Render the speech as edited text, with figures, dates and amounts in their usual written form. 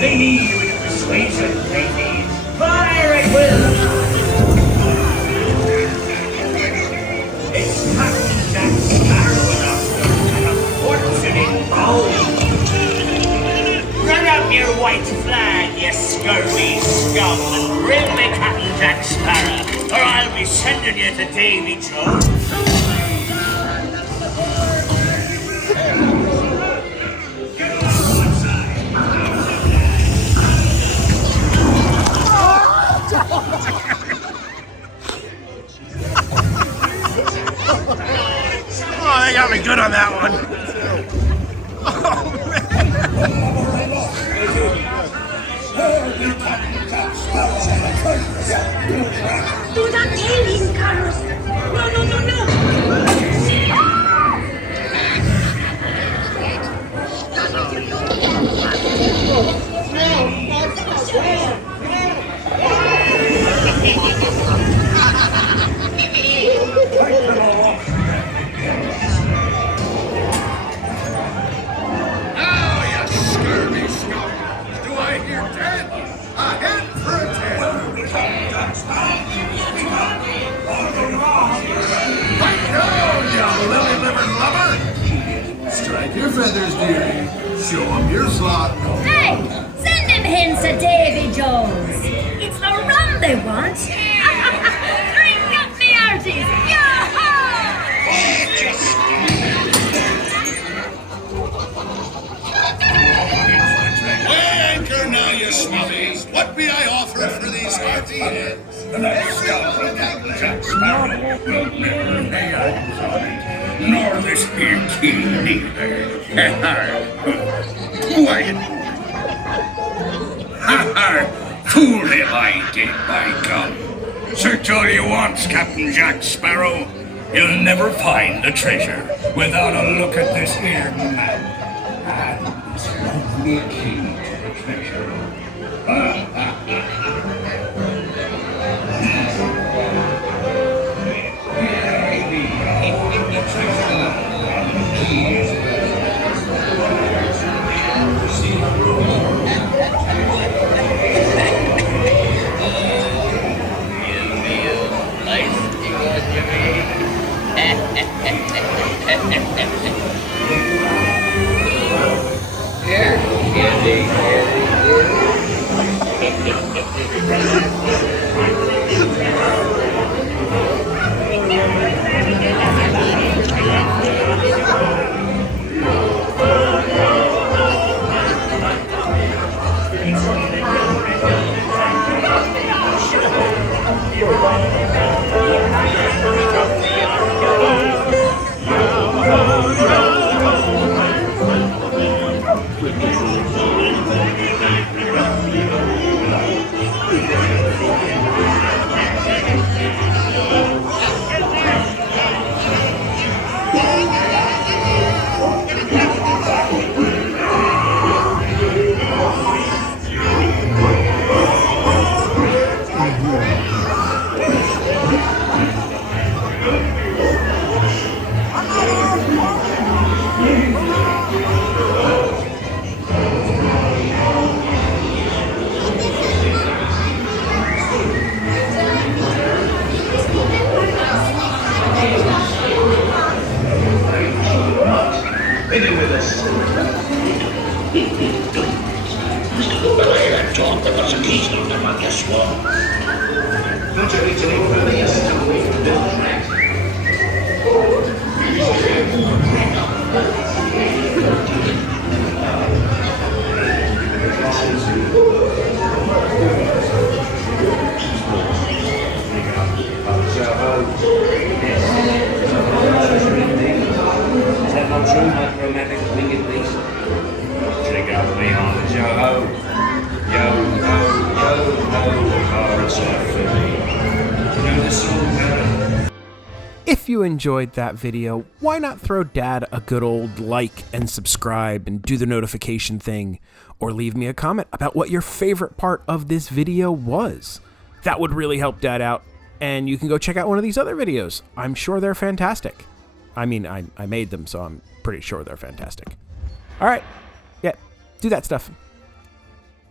They need you with persuasion, mateys. Fire at will! It's Captain Jack Sparrow and a fortune in gold. Run up your white flag, you scurvy scum, and bring me Captain Jack Sparrow, or I'll be sending you to Davy Jones. Oh, they got me good on that one. Oh, man. Do not kill him, Carlos. No, no, no, no. Strike your feathers, dearie. Show them your slot. Hey, send them hints to Davy Jones. It's the rum they want. Drink up me arties. Anchor now, you smummies. What may I offer for these hearty heads? That scoundrel Jack Sparrow will never lay eyes on it, nor this here king neither. Quiet. Fool him I did, by gum. Search all you want, Captain Jack Sparrow. You'll never find the treasure without a look at this here man. And this lovely key to the treasure. Talk about the keys on the man, yes, Is that not true, my romantic winged beast? Check out me on the yo-ho. If you enjoyed that video, why not throw Dad a good old like and subscribe and do the notification thing, or leave me a comment about what your favorite part of this video was. That would really help Dad out, and you can go check out one of these other videos. I'm sure they're fantastic. I mean, I made them, so I'm pretty sure they're fantastic. All right, yeah, do that stuff.